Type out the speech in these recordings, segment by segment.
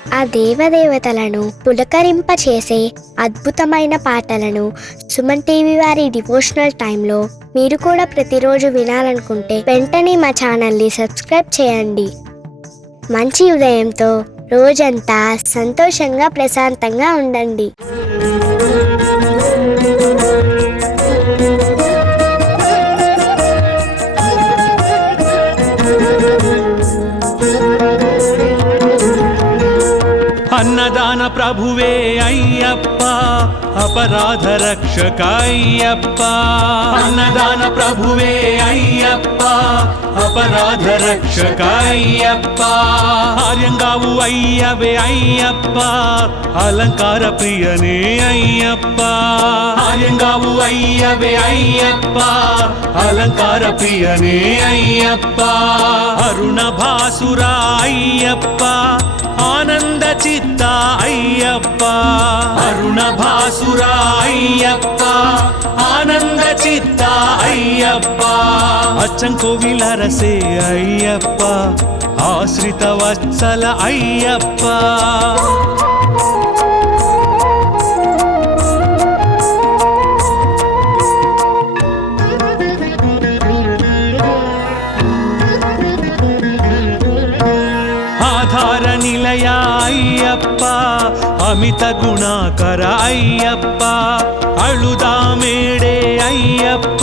ఆ దేవదేవతలను పులకరింపచేసే అద్భుతమైన పాటలను సుమన్ టీవీ వారి డివోషనల్ టైంలో మీరు కూడా ప్రతిరోజు వినాలనుకుంటే వెంటనే మా ఛానల్ని సబ్స్క్రైబ్ చేయండి. మంచి ఉదయంతో రోజంతా సంతోషంగా ప్రశాంతంగా ఉండండి. అన్నదాన ప్రభువే అయ్యప్ప, అపరాధ రక్షక అయ్యప్ప. అన్నదాన ప్రభువే అయ్యప్ప, అపరాధ రక్షక అయ్యప్ప. ఆర్యంగావు అయ్యవే అయ్యప్ప, అలంకార ప్రియనే అయ్యప్ప. ఆర్యంగావు అయ్యవే అయ్యప్ప, అలంకార ప్రియనే అయ్యప్ప. అరుణ భాసుర అయ్యప్ప, ఆనంద చిత్త అయ్యప్ప. అరుణ భాసుర అయ్యప్ప, ఆనంద చిత్త అయ్యప్ప. అచ్చంకోవిల రసే అయ్యప్ప, ఆశ్రిత వత్సల అయ్యప్ప. ఆధార నిలయ అయ్యప్ప, అమిత గుణాకర అయ్యప్ప. అళుదామేడే అయ్యప్ప,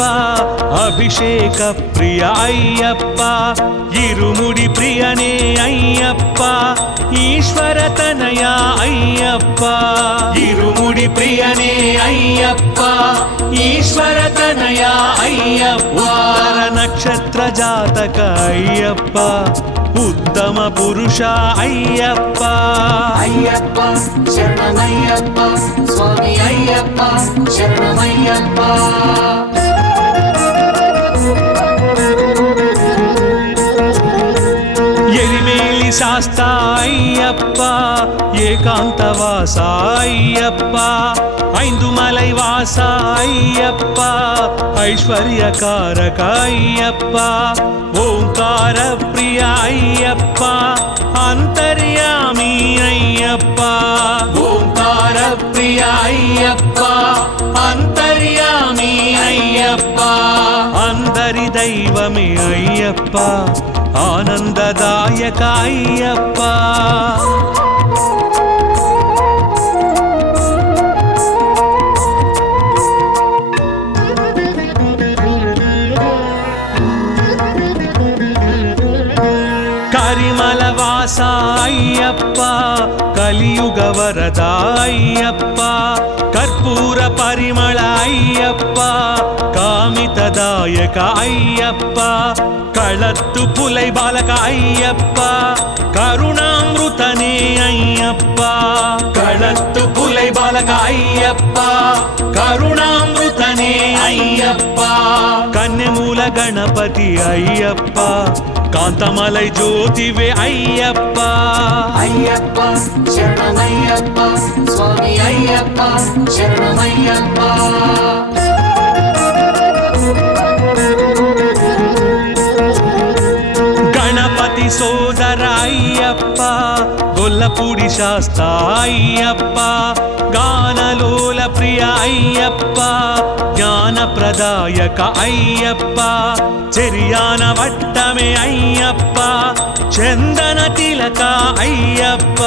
అభిషేక ప్రియ అయ్యప్ప. ఇరుముడి ప్రియనే అయ్యప్ప, ఈశ్వర తనయ అయ్యప్ప. ఇరుముడి ప్రియనే అయ్యప్ప, ఈశ్వర తనయ అయ్యప్ప. ఉత్తర నక్షత్ర జాతక అయ్యప్ప, ఉత్తమ పురుష అయ్యప్ప. అయ్యప్ప శరణమయ్యప్ప, స్వామి అయ్యప్ప శరణమయ్యప్ప. ఎరిమేలి శాస్త అయ్యప్ప, ఏకాంతవాస అయ్యప్ప. ఐందుమలై వాస అయ్యప్ప, ఐశ్వర్యకారక అయ్యప్ప. ఓంకార ప్రియ అయ్యప్ప, అంతర్యామి అయ్యప్ప. ఓంకార ప్రియ అయ్యప్ప, అంతర్యామి అయ్యప్ప. అందరి దైవమే అయ్యప్ప, ఆనందదాయక అయ్యప్ప. కరిమల వాస అయ్యప్ప, కలియుగ వరద అయ్యప్ప. కర్పూర పరిమళ అయ్యప్ప, కామితదాయక అయ్యప్ప. కళత్తు పులై బాలక అయ్యప్ప, కరుణామృతనే అయ్యప్ప. కళత్తు పులై బాలక అయ్యప్ప, కరుణామృతనే అయ్యప్ప. కన్యమూల గణపతి అయ్యప్ప, కాంతమలై జ్యోతివే అయ్యప్ప. అయ్యప్ప శరణమయ్యప్ప, స్వామి అయ్యప్ప శరణమయ్యప్ప. గణపతి సోదర అయ్యప్ప, గొల్లపూడి శాస్త అయ్యప్ప. గానలోల ప్రియ అయ్యప్ప, జ్ఞానప్రదాయక అయ్యప్ప. చెరియాన వట్టమే అయ్యప్ప, చందన తిలక అయ్యప్ప.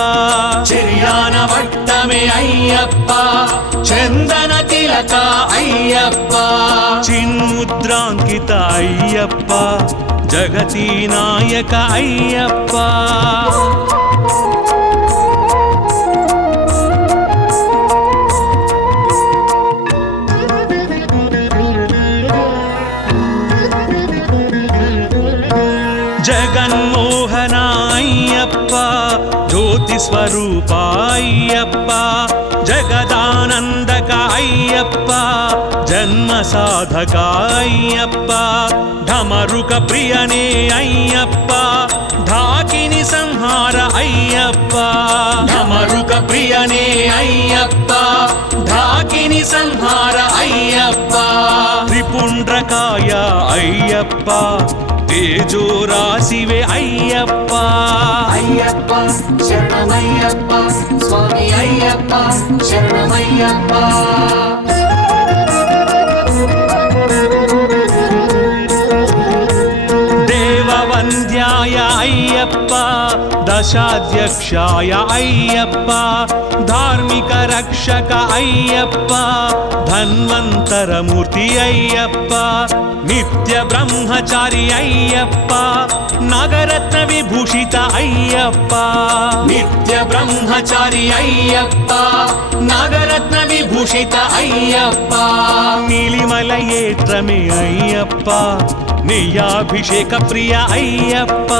చెరియాన వట్టమే అయ్యప్ప, చందన తిలక అయ్యప్ప. చిన్ముద్రాంకిత అయ్యప్ప, జగతి నాయక అయ్యప్ప. జగన్మోహన అయ్యప్ప, జ్యోతి స్వరూప అయ్యప్ప. జగదానందక అయ్యప్ప, జన్మ సాధక అయ్యప్ప. ఢమరుక ప్రియనే అయ్యప్ప, ఢాకిని సంహార అయ్యప్ప. ఢమరుక ప్రియనే అయ్యప్ప, ఢాకిని సంహార అయ్యప్ప. త్రిపుండ్రకాయ అయ్యప్ప, తేజో రాశివే అయ్యప్ప అయ్యప్ప శరణమయ్యప్ప స్వామి అయ్యప్ప శరణమయ్యప్ప దేవవంద్యాయ అయ్యప్ప దశాధ్యక్షాయ అయ్యప్ప ధార్మిక రక్షక అయ్యప్ప ధన్వంతరమూర్తి అయ్యప్ప నిత్య బ్రహ్మచారి అయ్యప్ప నగరత్న విభూషిత అయ్యప్ప నిత్య బ్రహ్మచారి అయ్యప్ప నగరత్న విభూషిత అయ్యప్ప నీలిమల ఏత్రమే అయ్యప్ప నెయ్యాభిషేక ప్రియ అయ్యప్ప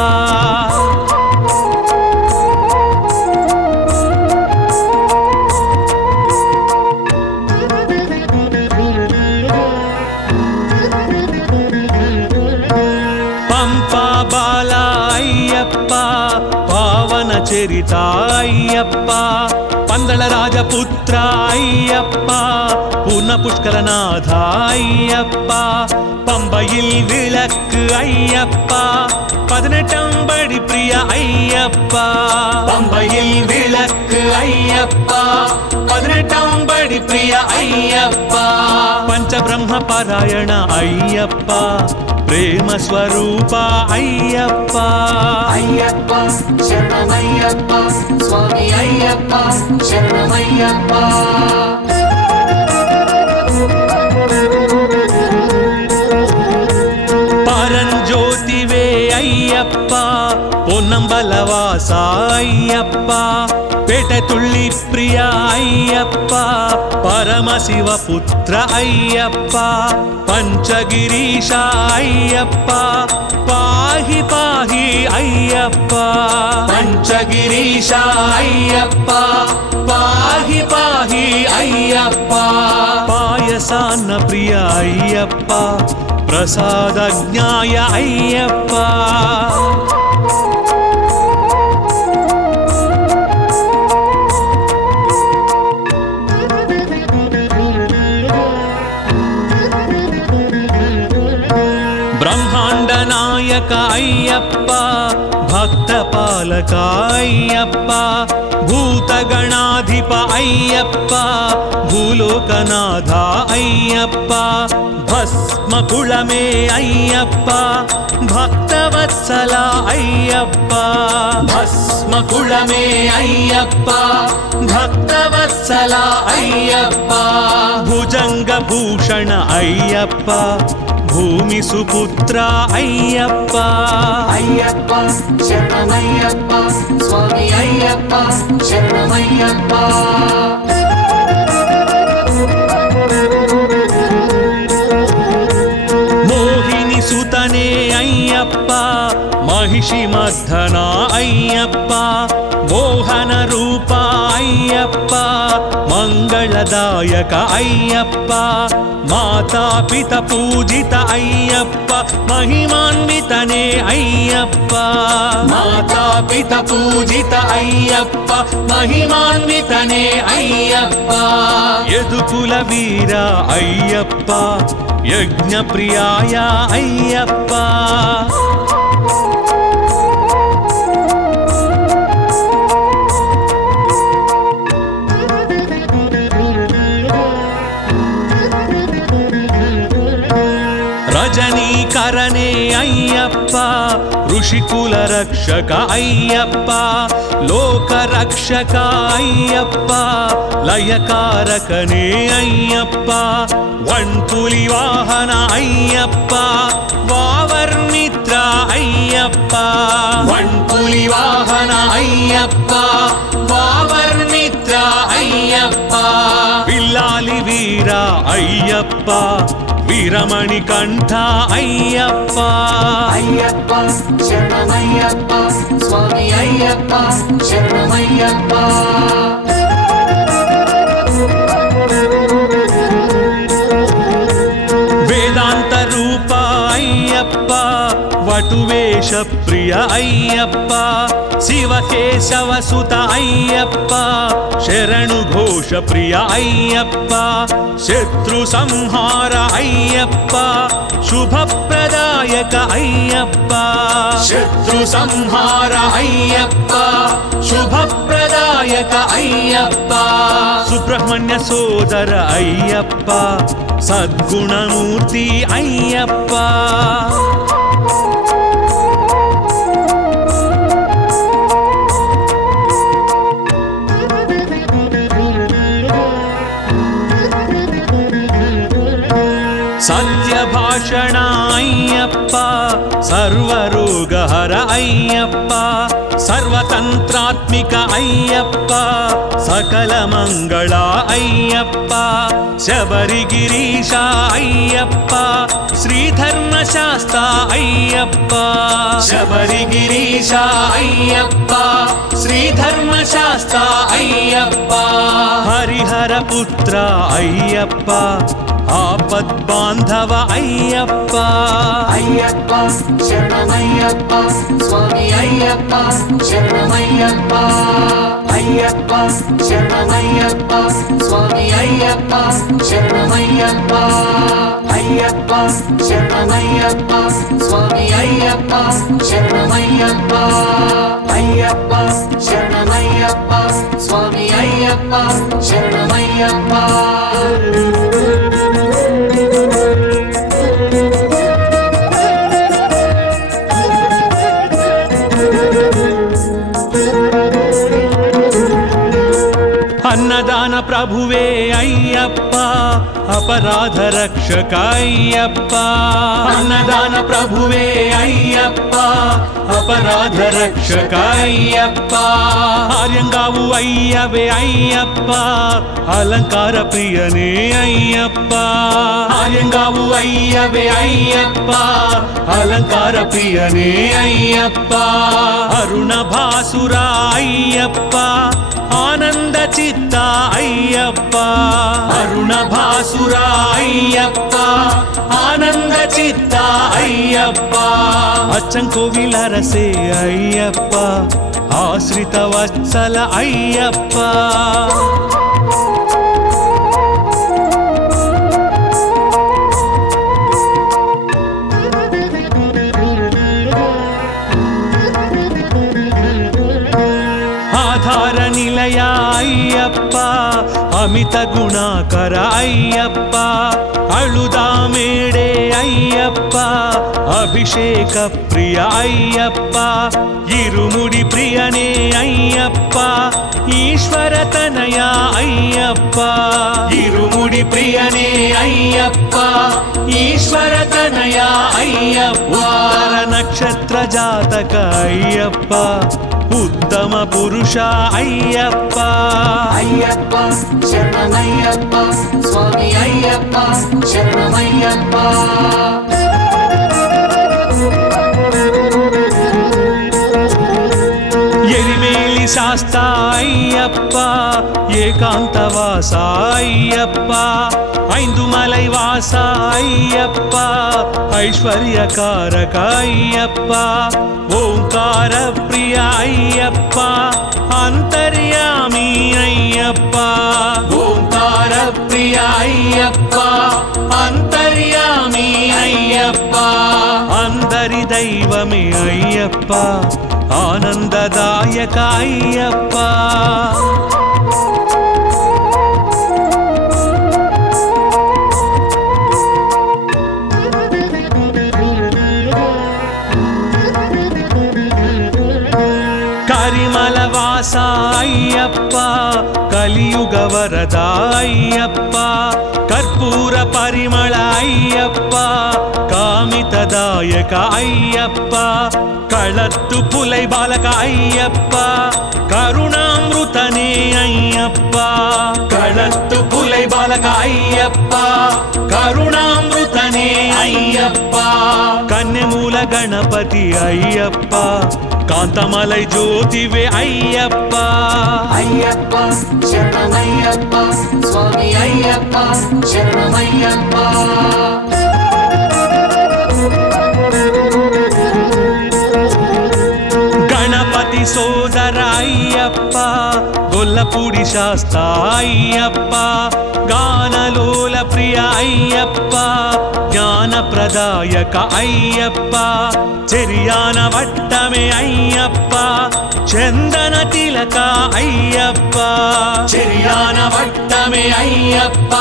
పంపా బాల అయ్యప్ప పావన చరిత అయ్యప్ప పందళ రాజపుత్ర అయ్యప్ప పూర్ణ పుష్కరనాథ అయ్యప్ప பம்பையில் விளக்கு ஐயப்பா 18 படி பிரிய ஐயப்பா பம்பையில் விளக்கு ஐயப்பா 18 படி பிரிய ஐயப்பா పంచ బ్రహ్మ పారాయణ అయ్యప్ప ప్రేమ స్వరూప అయ్యప్ప అయ్యప్ప శరణమయ్యప్ప స్వామి అయ్యప్ప శరణమయ్యప్ప పరంజ్యోతివే అయ్యప్ప పొన్నంబలవాస అయ్యప్ప పేట తుళ్ళి ప్రియ అయ్యప్ప పరమశివ పుత్ర అయ్యప్ప పంచగిరీశ అయ్యప్ప పాహి పాహి అయ్యప్ప పంచగిరీశ అయ్యప్ప పాహి పాహి అయ్యప్ప పాయసాన్న ప్రియ అయ్యప్ప ప్రసాదజ్ఞాయ అయ్యప్ప బ్రహ్మాండ నాయక అయ్యప్ప భక్త పాలక అయ్యప్ప భూతగణాధిప అయ్యప్ప భూలోకనాథ అయ్యప్ప భస్మకుళమే అయ్యప్ప భక్తవత్సల అయ్యప్ప భస్మకుళమే అయ్యప్ప భక్తవత్సల అయ్యప్ప భుజంగ భూషణ అయ్యప్ప భూమి సుపుత్ర అయ్యప్ప అయ్యప్ప శరణమయ్యప్ప స్వామి అయ్యప్ప శరణమయ్యప్ప మోహిని సుతనే అయ్యప్ప మహిషి మర్ధన అయ్యప్ప మోహన రూప అయ్యప్ప మంగళదాయక అయ్యప్ప మాతా పిత పూజిత అయ్యప్ప మహిమాన్వితనే అయ్యప్ప మాతా పిత పూజిత అయ్యప్ప మహిమాన్వితనే అయ్యప్ప యదుకుల వీర అయ్యప్ప యజ్ఞ ప్రియాయ అయ్యప్ప రజనీకరణే అయ్యప్ప ఋషికుల రక్షక అయ్యప్ప లోక రక్షక అయ్యప్ప లయకారకనే అయ్యప్ప వణ్పులి వాహన అయ్యప్ప వావర్మిత్ర అయ్యప్ప వణ్పులి వాహన అయ్యప్ప వావర్మిత్ర అయ్యప్ప విల్లాలి వీర అయ్యప్ప వీరమణి కంఠ అయ్యప్ప అయ్యప్ప శరణమయ్యప్ప స్వామి అయ్యప్ప శరణమయ్యప్ప వేదాంత రూప అయ్యప్ప వటువేష ప్రియ అయ్యప్ప శివకేశవ సుత అయ్యప్ప శరణు ఘోష ప్రియ అయ్యప్ప శత్రు సంహార అయ్యప్ప శుభప్రదాయక అయ్యప్ప శత్రు సంహార అయ్యప్ప శుభప్రదాయక అయ్యప్ప సుబ్రహ్మణ్య సోదర అయ్యప్ప సద్గుణమూర్తి అయ్యప్ప సత్యభాషణ అయ్యప్ప సర్వరోగహర అయ్యప్ప సర్వతంత్రాత్మిక అయ్యప్ప సకల మంగళ అయ్యప్ప శబరిగిరీశ అయ్యప్ప శ్రీధర్మశాస్త అయ్యప్ప శబరిగిరీశ అయ్యప్ప శ్రీధర్మశాస్త అయ్యప్ప హరిహర పుత్ర అయ్యప్ప ఆపద్బాంధవ అయ్యప్ప అయ్యప్ప శరణమయ్యప్ప స్వామి అయ్యప్ప శరణమయ్యప్ప అయ్యప్ప శరణమయ్యప్ప స్వామి అయ్యప్ప శరణమయ్యప్ప అయ్యప్ప శరణమయ్యప్ప స్వామి అయ్యప్ప శరణమయ్యప్ప అయ్యప్ప శరణమయ్యప్ప స్వామి అయ్యప్ప శరణమయ్యప్ప అన్నదాన ప్రభువే అయ్యప్ప అపరాధ రక్షక అయ్యప్ప అన్నదాన ప్రభువే అయ్యప్ప అపరాధ రక్షక అయ్యప్ప ఆర్యంగావు అయ్యవే అయ్యప్ప అలంకార ప్రియనే అయ్యప్ప ఆర్యంగావు అయ్యవే అయ్యప్ప అలంకార ప్రియనే అయ్యప్ప అరుణ భాసుర అయ్యప్ప ఆనంద చిత్త అయ్యప్ప అరుణ భాసుర అయ్యప్ప ఆనంద చిత్త అయ్యప్ప అచ్చంకోవిల రసే అయ్యప్ప ఆశ్రిత వత్సల అయ్యప్ప ఆధార నిలయ అయ్యప్ప అమిత గుణాకర అయ్యప్ప అళుదామేడే అయ్యప్ప అభిషేక ప్రియ అయ్యప్ప ఇరుముడి ప్రియనే అయ్యప్ప ఈశ్వర తనయ అయ్యప్ప ఇరుముడి ప్రియనే అయ్యప్ప ఈశ్వర తనయ అయ్యప్ప నక్షత్ర జాతక అయ్యప్ప ఉత్తమ పురుష అయ్యప్ప అయ్యప్ప శరణమయ్యప్ప స్వామి అయ్యప్ప శరణమయ్యప్ప ఎరిమేలి శాస్త అయ్యప్ప ఏకాంతవాస అయ్యప్ప ఐందుమలై వాస అయ్యప్ప ఐశ్వర్యకారక అయ్యప్ప ఓంకార ప్రియ అయ్యప్ప అంతర్యామి అయ్యప్ప ఓంకార ప్రియ అయ్యప్ప అంతర్యామి అయ్యప్ప అందరి దైవమే అయ్యప్ప ఆనందదాయక అయ్యప్ప కరిమల వాస అయ్యప్ప కలియుగ వరద అయ్యప్ప కర్పూర పరిమళ అయ్యప్ప కామితదాయక అయ్యప్ప కళత్తు పులై బాలక అయ్యప్ప కరుణామృతనే అయ్యప్ప కళత్తు పులై బాలక అయ్యప్ప కరుణామృతనే అయ్యప్ప కన్యమూల గణపతి అయ్యప్ప కాంతమలై జ్యోతివే అయ్యప్ప అయ్యప్ప శరణమయ్యప్ప స్వామి అయ్యప్ప శరణమయ్యప్ప గణపతి సోదర శ్రీధర అయ్యప్ప గొల్లపూడి శాస్త అయ్యప్ప గానలోల ప్రియ అయ్యప్ప జ్ఞానప్రదాయక అయ్యప్ప చెరియాన వట్టమే అయ్యప్ప చందన తిలక అయ్యప్ప చెరియాన వట్టమే అయ్యప్ప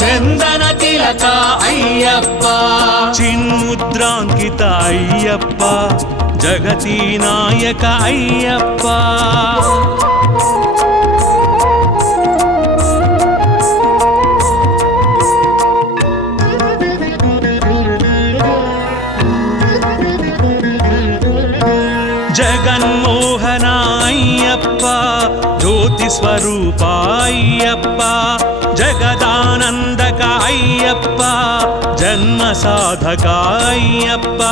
చందన తిలక అయ్యప్ప చిన్ముద్రాంకిత అయ్యప్ప జగతి నాయక అయ్యప్ప జగన్మోహన అయ్యప్ప జ్యోతి స్వరూప అయ్యప్ప జగదానందక అయ్యప్ప జన్మ సాధక అయ్యప్ప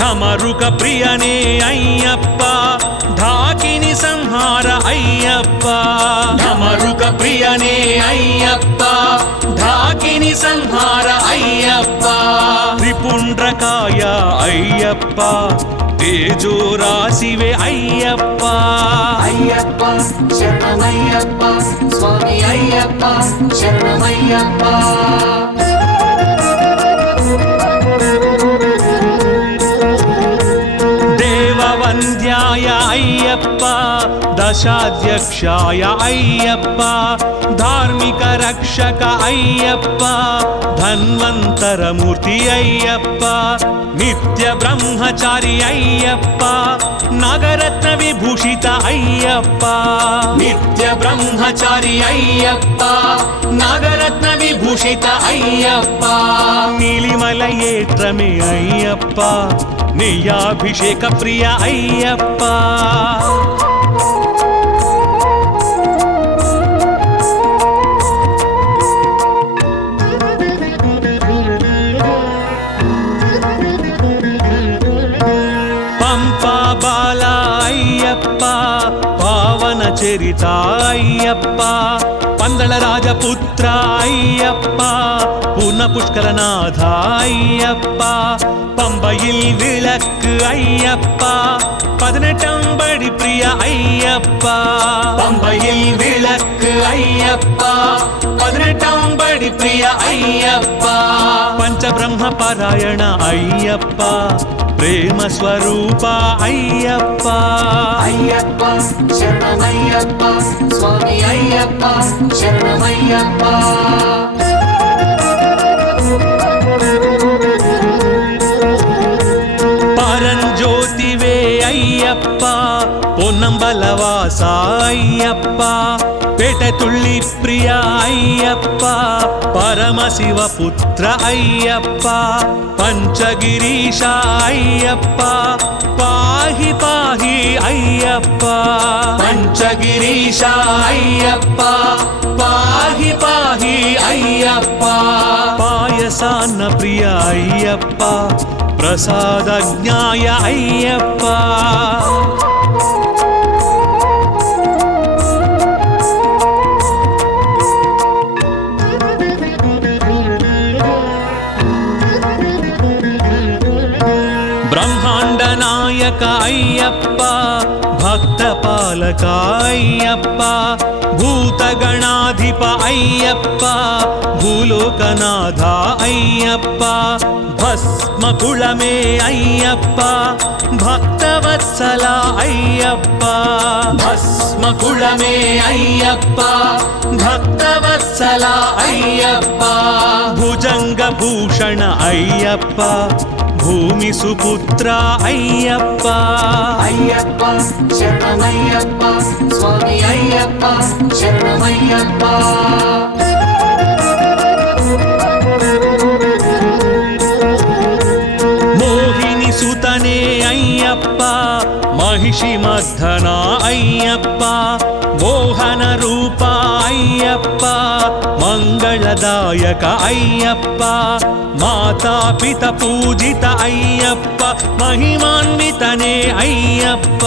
ఢమరుక ప్రియనే అయ్యప్ప ఢాకిని సంహార అయ్యప్ప ఢమరుక ప్రియనే అయ్యప్ప ఢాకిని సంహార అయ్యప్ప త్రిపుండ్రకాయ అయ్యప్ప తేజో రాశివే అయ్యప్ప అయ్యప్ప శరణమయ్యప్ప స్వామి అయ్యప్ప శరణమయ్యప్ప దేవవంద్యాయ అయ్యప్ప దశాధ్యక్షాయ అయ్యప్ప ధార్మిక రక్షక అయ్యప్ప ధన్వంతరమూర్తి అయ్యప్ప నిత్య బ్రహ్మచారి అయ్యప్ప నాగరత్న విభూషిత అయ్యప్ప నిత్య బ్రహ్మచారి అయ్యప్ప నాగరత్న విభూషిత అయ్యప్ప నీలిమల ఏత్రమే అయ్యప్ప నెయ్యాభిషేక ప్రియ అయ్యప్ప పంపా బాల అయ్యప్ప పావన చరిత అయ్యప్ప పందళ రాజపుత్ర అయ్యప్ప పూర్ణ పుష్కరనాథ అయ్యప్ప பம்பையில் விளக்கு ஐயப்பா 18 படி பிரிய ஐயப்பா பம்பையில் விளக்கு ஐயப்பா 18 படி பிரிய ஐயப்பா பஞ்சபிரம்ம பாராயண ஐயப்பா ప్రేమ స్వరూప అయ్యప్ప అయ్యప్ప శరణమయ్యప్ప స్వామి అయ్యప్ప శరణమయ్యప్ప పరంజ్యోతివే అయ్యప్ప పొన్నంబలవాస అయ్యప్ప పేటతుళ్ళి ప్రియ అయ్యప్ప పరమశివ పుత్ర అయ్యప్ప పంచగిరీశ అయ్యప్ప పాహి పాహి అయ్యప్ప పంచగిరీశ అయ్యప్ప పాహి పాహి అయ్యప్ప పాయసాన్న ప్రియ అయ్యప్ప ప్రసాదజ్ఞాయ అయ్యప్ప బ్రహ్మాండ నాయక అయ్యప్ప భక్త పాలక అయ్యప్ప భూతగణాధిప అయ్యప్ప భూలోకనాథ అయ్యప్ప భస్మకుళమే అయ్యప్ప భక్తవత్సల అయ్యప్ప భస్మకుళమే అయ్యప్ప భక్తవత్సల అయ్యప్ప భుజంగ భూషణ అయ్యప్ప భూమి సుపుత్ర అయ్యప్ప అయ్యప్ప శరణమయ్యప్ప స్వామి అయ్యప్ప శరణమయ్యప్ప మోహిని సుతనే అయ్యప్ప మహిషి మర్ధన అయ్యప్ప మోహన రూప అయ్యప్ప మంగళదాయక అయ్యప్ప మాతాపిత పూజిత అయ్యప్ప మహిమాన్వితనే అయ్యప్ప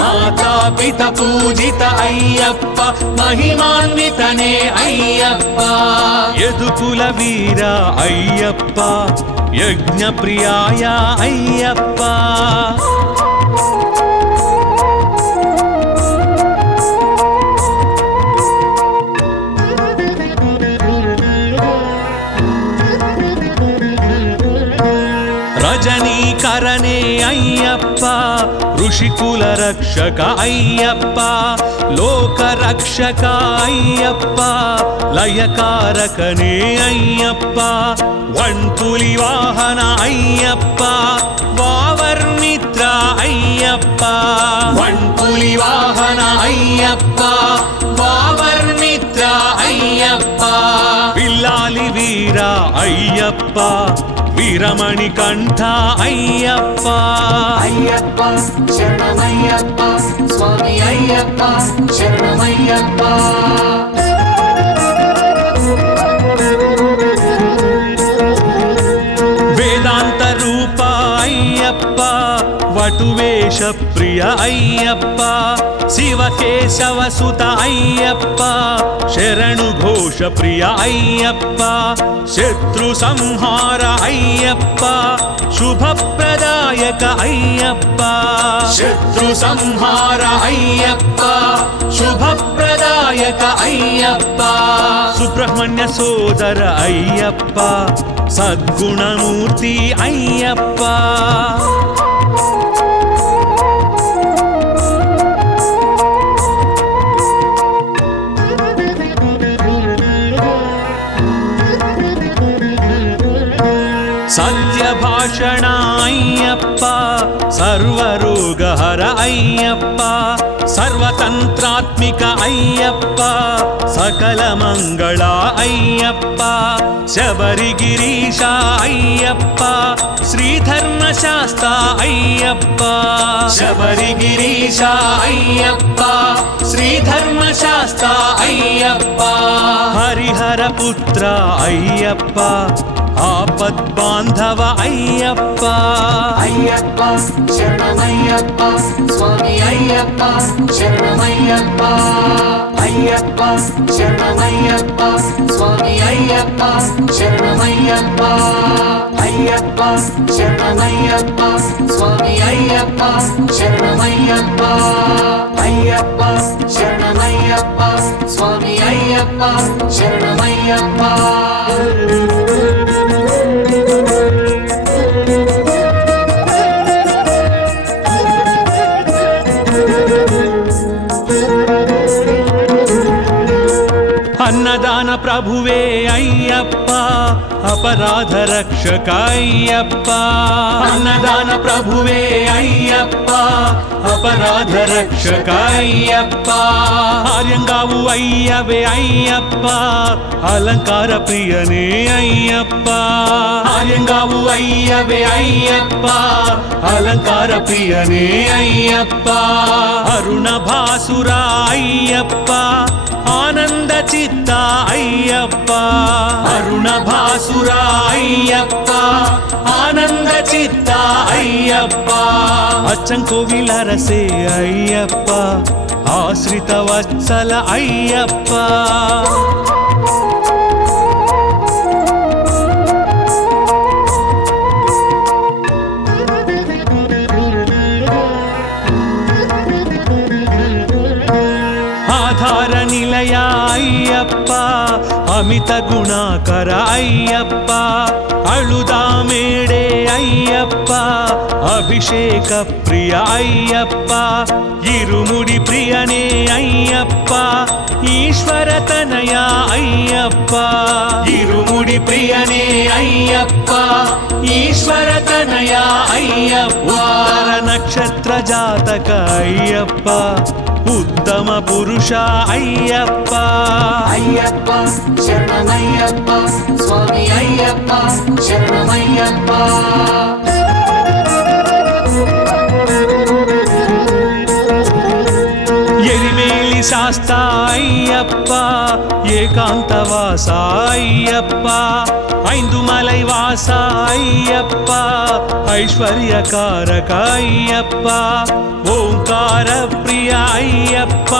మాతాపిత పూజిత అయ్యప్ప మహిమాన్వితనే అయ్యప్ప యదుకుల వీర అయ్యప్ప యజ్ఞ ప్రియాయ అయ్యప్ప ఋషికుల రక్షక అయ్యప్ప, లోక రక్షక అయ్యప్ప, లయకారకనే అయ్యప్ప, వణ్పులి వాహన అయ్యప్ప, వావర్మిత్ర అయ్యప్ప, వణ్పులి వాహన అయ్యప్ప, వావర్మిత్ర అయ్యప్ప, విల్లాలి వీర అయ్యప్ప, వీరమణి కంఠ అయ్యప్ప. అయ్యప్ప శరణమయ్యప్ప స్వామి అయ్యప్ప శరణమయ్యప్ప. వేదాంత రూప అయ్యప్ప, వటువేష ప్రియ అయ్యప్ప, శివకేశవ సుత అయ్యప్ప, శరణు ఘోష ప్రియ అయ్యప్ప, శత్రు సంహార అయ్యప్ప, శుభప్రదాయక అయ్యప్ప, శత్రు సంహార అయ్యప్ప, శుభప్రదాయక అయ్యప్ప, సుబ్రహ్మణ్య సోదర అయ్యప్ప, సద్గుణమూర్తి అయ్యప్ప. సత్యభాషణ అయ్యప్ప, సర్వరోగహర అయ్యప్ప, సర్వతంత్రాత్మిక అయ్యప్ప, సకల మంగళ అయ్యప్ప, శబరిగిరీశ అయ్యప్ప, శ్రీధర్మశాస్త్ర అయ్యప్ప, శబరిగిరీశ అయ్యప్ప, శ్రీధర్మశాస్త్ర అయ్యప్ప, హరిహర పుత్ర అయ్యప్ప, ఆపద్బాంధవ అయ్యప్ప. అయ్యప్ప శరణమయ్యప్ప స్వామి అయ్యప్ప శరణమయ్యప్ప. అయ్యప్ప శరణమయ్యప్ప స్వామి అయ్యప్ప శరణమయ్యప్ప. అయ్యప్ప శరణమయ్యప్ప స్వామి అయ్యప్ప శరణమయ్యప్ప. అయ్యప్ప శరణమయ్యప్ప స్వామి అయ్యప్ప శరణమయ్యప్ప. అన్నదాన ప్రభువే అయ్యప్ప, అపరాధ రక్షక అయ్యప్ప, అన్నదాన ప్రభువే అయ్యప్ప, అపరాధ రక్షక అయ్యప్ప, ఆర్యంగావు అయ్యవే అయ్యప్ప, అలంకార ప్రియనే అయ్యప్ప, ఆర్యంగావు అయ్యవే అయ్యప్ప, అలంకార ప్రియనే అయ్యప్ప, అరుణ భాసుర అయ్యప్ప, ఆనంద చిత్త అయ్యప్ప, అరుణ భాసుర అయ్యప్ప, ఆనంద చిత్త అయ్యప్ప, అచ్చంకోవిల రసే అయ్యప్ప, ఆశ్రిత వత్సల అయ్యప్ప. ఆధార నిలయ అయ్యప్ప, అమిత గుణాకర అయ్యప్ప, అళుదామేడే అయ్యప్ప, అభిషేక ప్రియ అయ్యప్ప, ఇరుముడి ప్రియనే అయ్యప్ప, ఈశ్వర తనయ అయ్యప్ప, ఇరుముడి ప్రియనే అయ్యప్ప, ఈశ్వర తనయ అయ్యప్ప, ఉత్తర నక్షత్ర జాతక అయ్యప్ప, ఉత్తమ పురుష అయ్యప్ప. అయ్యప్ప శరణమయ్యప్ప స్వామి అయ్యప్ప శరణమయ్యప్ప. ఎరిమేలి శాస్త అయ్యప్ప, ఏకాంతవాస అయ్యప్ప, ఐందుమలై వాస అయ్యప్ప, ఐశ్వర్యకారక అయ్యప్ప, ఓంకార ప్రియ అయ్యప్ప,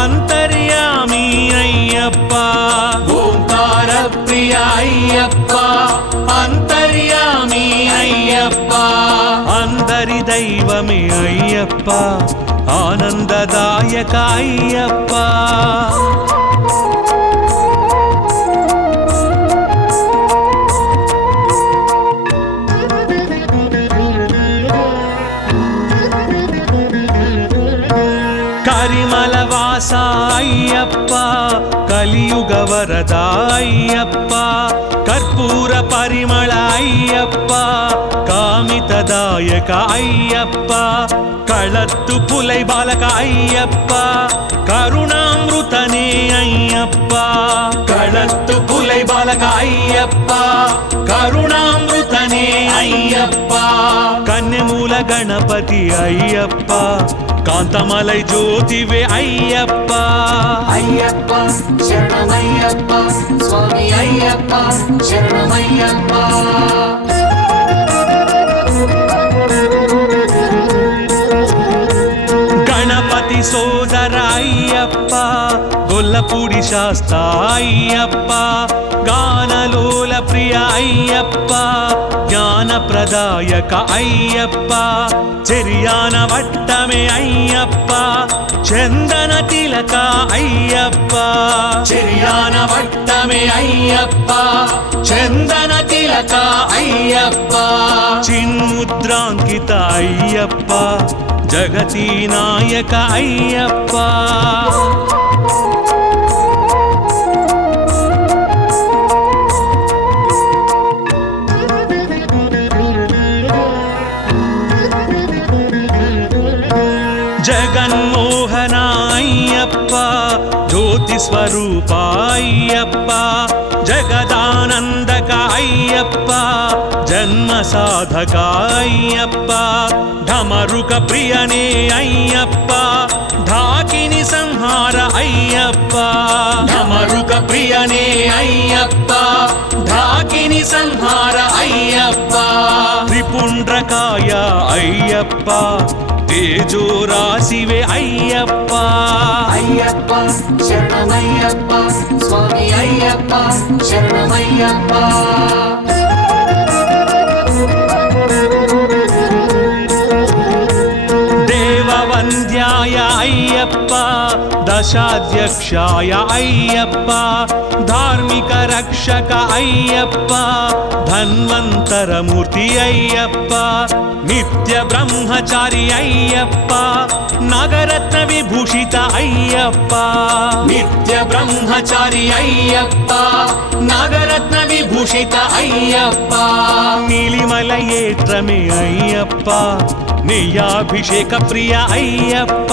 అంతర్యామి అయ్యప్ప, ఓంకార ప్రియ అయ్యప్ప, అంతర్యామి అయ్యప్ప, అందరి దైవమే అయ్యప్ప, ఆనందదాయక అయ్యప్ప. శ్రీనివాస అయ్యప్ప కలియుగ వరద అయ్యప్ప కర్పూర పరిమళ అయ్యప్ప కామితదాయక అయ్యప్ప కళత్తు పులై బాలక అయ్యప్ప కరుణామృతనే అయ్యప్ప కళత్తు పులై బాలక అయ్యప్ప కరుణామృతనే అయ్యప్ప కన్యమూల గణపతి అయ్యప్ప కాంతమలై జ్యోతివే అయ్యప్ప అయ్యప్ప శరణమయ్యప్ప స్వామి అయ్యప్ప శరణమయ్యప్ప గణపతి సోదర అయ్యప్ప గొల్లపూడి శాస్త అయ్యప్ప గానలోల ప్రియ అయ్యప్ప జ్ఞానప్రదాయక అయ్యప్ప చెరియాన వట్టమే అయ్యప్ప చందన తిలక అయ్యప్ప చెరియాన వట్టమే అయ్యప్ప చందన తిలక అయ్యప్ప చిన్ముద్రాంకిత అయ్యప్ప జగతి నాయక అయ్యప్ప జగన్మోహన అయ్యప్ప జ్యోతి స్వరూప అయ్యప్ప జగదానందక అయ్యప్ప జన్మ సాధక అయ్యప్ప ఢమరుక ప్రియనే అయ్యప్ప ఢాకిని సంహార అయ్యప్ప ఢమరుక ప్రియనే అయ్యప్ప ఢాకిని సంహార అయ్యప్ప త్రిపుండ్రకాయ అయ్యప్ప తేజో రాశివే అయ్యప్ప అయ్యప్ప శరణమయ్యప్ప స్వామి అయ్యప్ప శరణమయ్యప్ప దేవవంద్యాయ అయ్యప్ప దశాధ్యక్షాయ అయ్యప్ప ధార్మిక రక్షక అయ్యప్ప ధన్వంతరమూర్తి అయ్యప్ప నిత్య బ్రహ్మచారి అయ్యప్ప నగరత్న విభూషిత అయ్యప్ప నిత్య బ్రహ్మచారి అయ్యప్ప నగరత్న విభూషిత అయ్యప్ప నీలిమల ఏత్రమే అయ్యప్ప నెయ్యాభిషేక ప్రియ అయ్యప్ప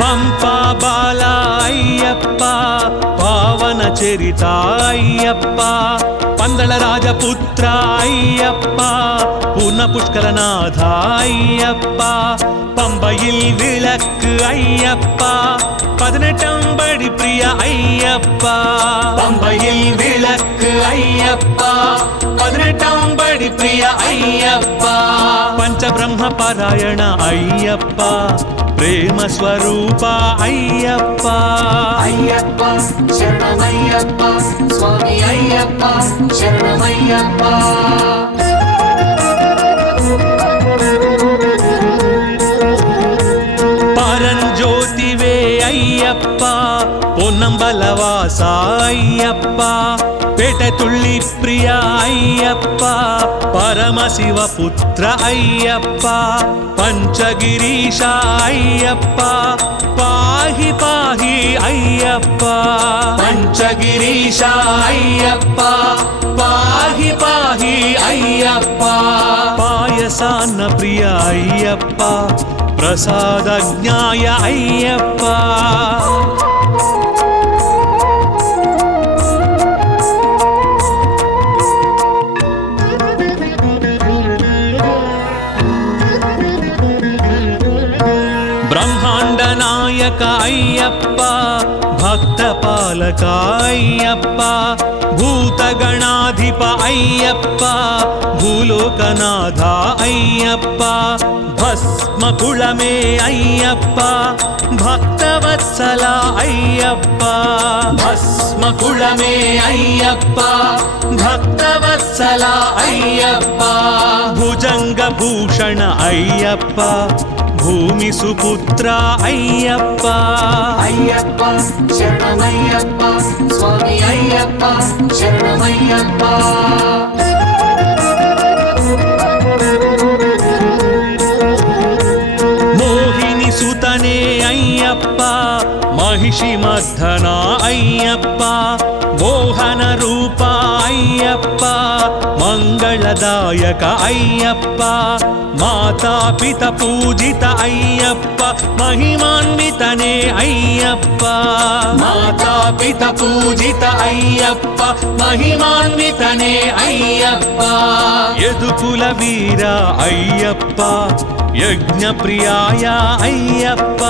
పంపా బాల అయ్యప్ప పావన చరిత అయ్యప్ప పందళ రాజపుత్ర అయ్యప్ప పూర్ణ పుష్కలనాథ అయ్యప్ప பம்பையில் விளக்கு ஐயப்பா 18 படி பிரிய ஐயப்பா பம்பையில் விளக்கு ஐயப்பா 18 படி பிரிய ஐயப்பா பஞ்சபிரம்ம பாராயண ஐயப்பா ప్రేమ స్వరూప అయ్యప్ప అయ్యప్ప శరణమయ్యప్ప స్వామి అయ్యప్ప శరణమయ్యప్ప పరంజ్యోతివే అయ్యప్ప పొన్నంబలవాస అయ్యప్ప పేటతుళ్ళి ప్రియ అయ్యప్ప పరమశివ పుత్ర అయ్యప్ప పంచగిరీశ అయ్యప్ప పాహి పాహి అయ్యప్ప పంచగిరీశ అయ్యప్ప పాహి పాహి అయ్యప్ప పాయసాన్న ప్రియ అయ్యప్ప ప్రసాదజ్ఞాయ అయ్యప్ప బ్రహ్మాండ నాయక అయ్యప్ప భక్త పాలక అయ్యప్ప భూతగణాధిప అయ్యప్ప భూలోకనాథ అయ్యప్ప భస్మకుళమే అయ్యప్ప భక్తవత్సల అయ్యప్ప భస్మకుళమే అయ్యప్ప భక్తవత్సల అయ్యప్ప భుజంగ భూషణ అయ్యప్ప భూమి సుపుత్ర అయ్యప్ప అయ్యప్ప శరణమయ్యప్ప స్వామి అయ్యప్ప శరణమయ్యప్ప మోహిని సుతనే అయ్యప్ప మహిషి మర్దన అయ్యప్ప మోహన రూప అయ్యప్ప మంగళదాయక అయ్యప్ప మాతాపిత పూజిత అయ్యప్ప మహిమాన్వితనే అయ్యప్ప మాతాపిత పూజిత అయ్యప్ప మహిమాన్వితనే అయ్యప్ప యదుకుల వీర అయ్యప్ప యజ్ఞ ప్రియాయ అయ్యప్ప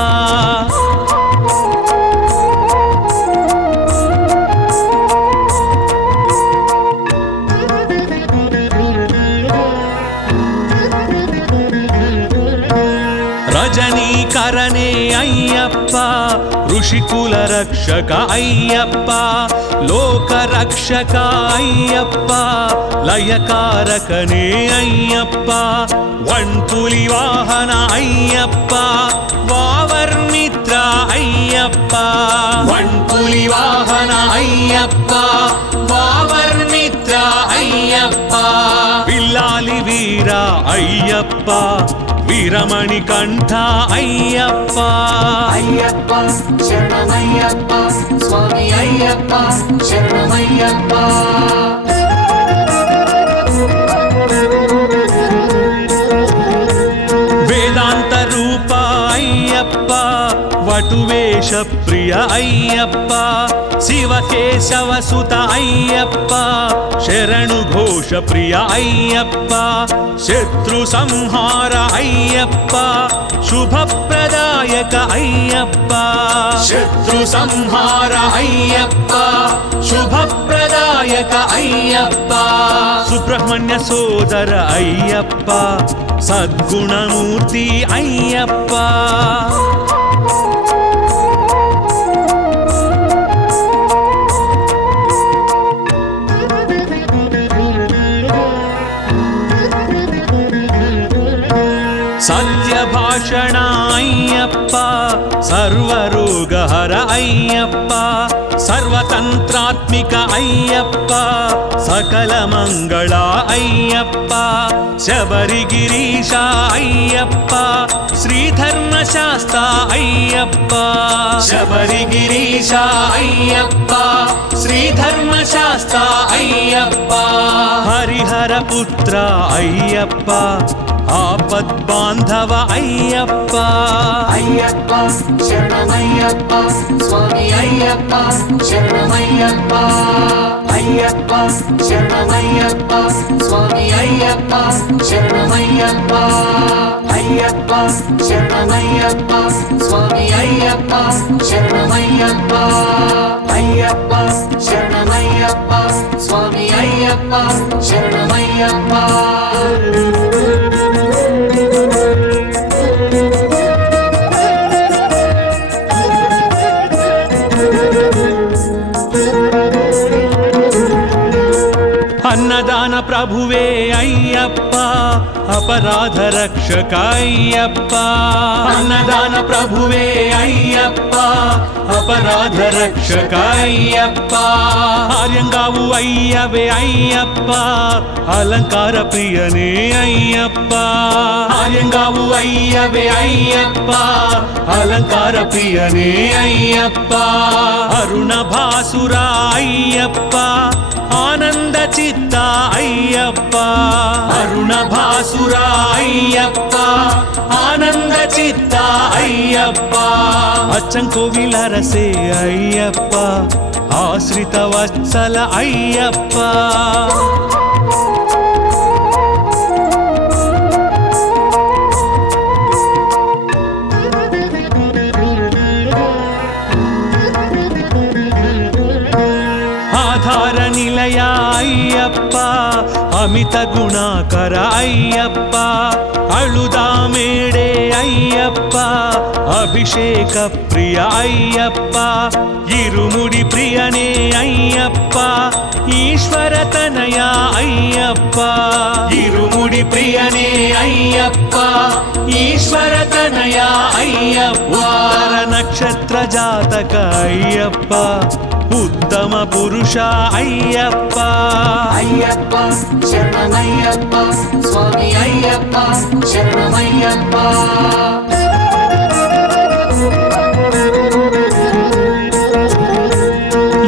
రజనీకరణే అయ్యప్ప ఋషికుల రక్షక అయ్యప్ప లోక రక్షక అయ్యప్ప లయకారకనే అయ్యప్ప వన్పులి వాహన అయ్యప్ప వావర్మిత్ర అయ్యప్ప వన్పులి వాహన అయ్యప్ప వావర్మిత్ర అయ్యప్ప పిల్లాలి వీర అయ్యప్ప వీరమణి కంఠ అయ్యప్ప అయ్యప్ప శరణమయ్యప్ప స్వామి అయ్యప్ప శరణమయ్యప్ప వేదాంత రూప అయ్యప్ప వటువేష ప్రియ అయ్యప్ప శివకేశవ సుత అయ్యప్ప శరణు ఘోష ప్రియ అయ్యప్ప శత్రు సంహార అయ్యప్ప శుభప్రదాయక అయ్యప్ప శత్రు సంహార అయ్యప్ప శుభప్రదాయక అయ్యప్ప సుబ్రహ్మణ్య సోదర అయ్యప్ప సద్గుణమూర్తి అయ్యప్ప సత్యభాషణ అయ్యప్ప సర్వరోగహర అయ్యప్ప సర్వతంత్రాత్మిక అయ్యప్ప సకల మంగళ అయ్యప్ప శబరిగిరీశ అయ్యప్ప శ్రీధర్మశాస్త్ర అయ్యప్ప శబరిగిరీశ అయ్యప్ప శ్రీధర్మశాస్త్ర అయ్యప్ప హరిహర పుత్ర అయ్యప్ప ఆపద్బాంధవ అయ్యప్ప అయ్యప్ప శరణమయ్యప్ప స్వామి అయ్యప్ప శరణమయ్యప్ప అయ్యప్ప శరణమయ్యప్ప స్వామి అయ్యప్ప శరణమయ్యప్ప అయ్యప్ప శరణమయ్యప్ప స్వామి అయ్యప్ప శరణమయ్యప్ప అయ్యప్ప శరణమయ్యప్ప స్వామి అయ్యప్ప శరణమయ్యప్ప అన్నదాన ప్రభువే అయ్యప్ప అపరాధ రక్షక అయ్యప్ప అన్నదాన ప్రభువే అయ్యప్ప అపరాధ రక్షక అయ్యప్ప ఆర్యంగావు అయ్యవే అయ్యప్ప అలంకార ప్రియనే అయ్యప్ప ఆర్యంగావు అయ్యవే అయ్యప్ప అలంకార ప్రియనే అయ్యప్ప అరుణ భాసుర అయ్యప్ప ఆనంద చిత్త అయ్యప్ప అరుణ భాసుర అయ్యప్ప ఆనంద చిత్త అయ్యప్ప అచ్చంకోవిలరసే అయ్యప్ప ఆశ్రిత వత్సల అయ్యప్ప ఆధార నిలయ అయ్యప్ప అమిత గుణాకర అయ్యప్ప అళుదామేడే అయ్యప్ప అభిషేక ప్రియ అయ్యప్ప ఇరుముడి ప్రియనే అయ్యప్ప ఈశ్వర తనయ అయ్యప్ప ఇరుముడి ప్రియనే అయ్యప్ప ఈశ్వర తనయ అయ్యప్ప ఉత్తర నక్షత్ర జాతక అయ్యప్ప ఉత్తమ పురుష అయ్యప్ప అయ్యప్ప శరణమయ్యప్ప స్వామి అయ్యప్ప శరణమయ్యప్ప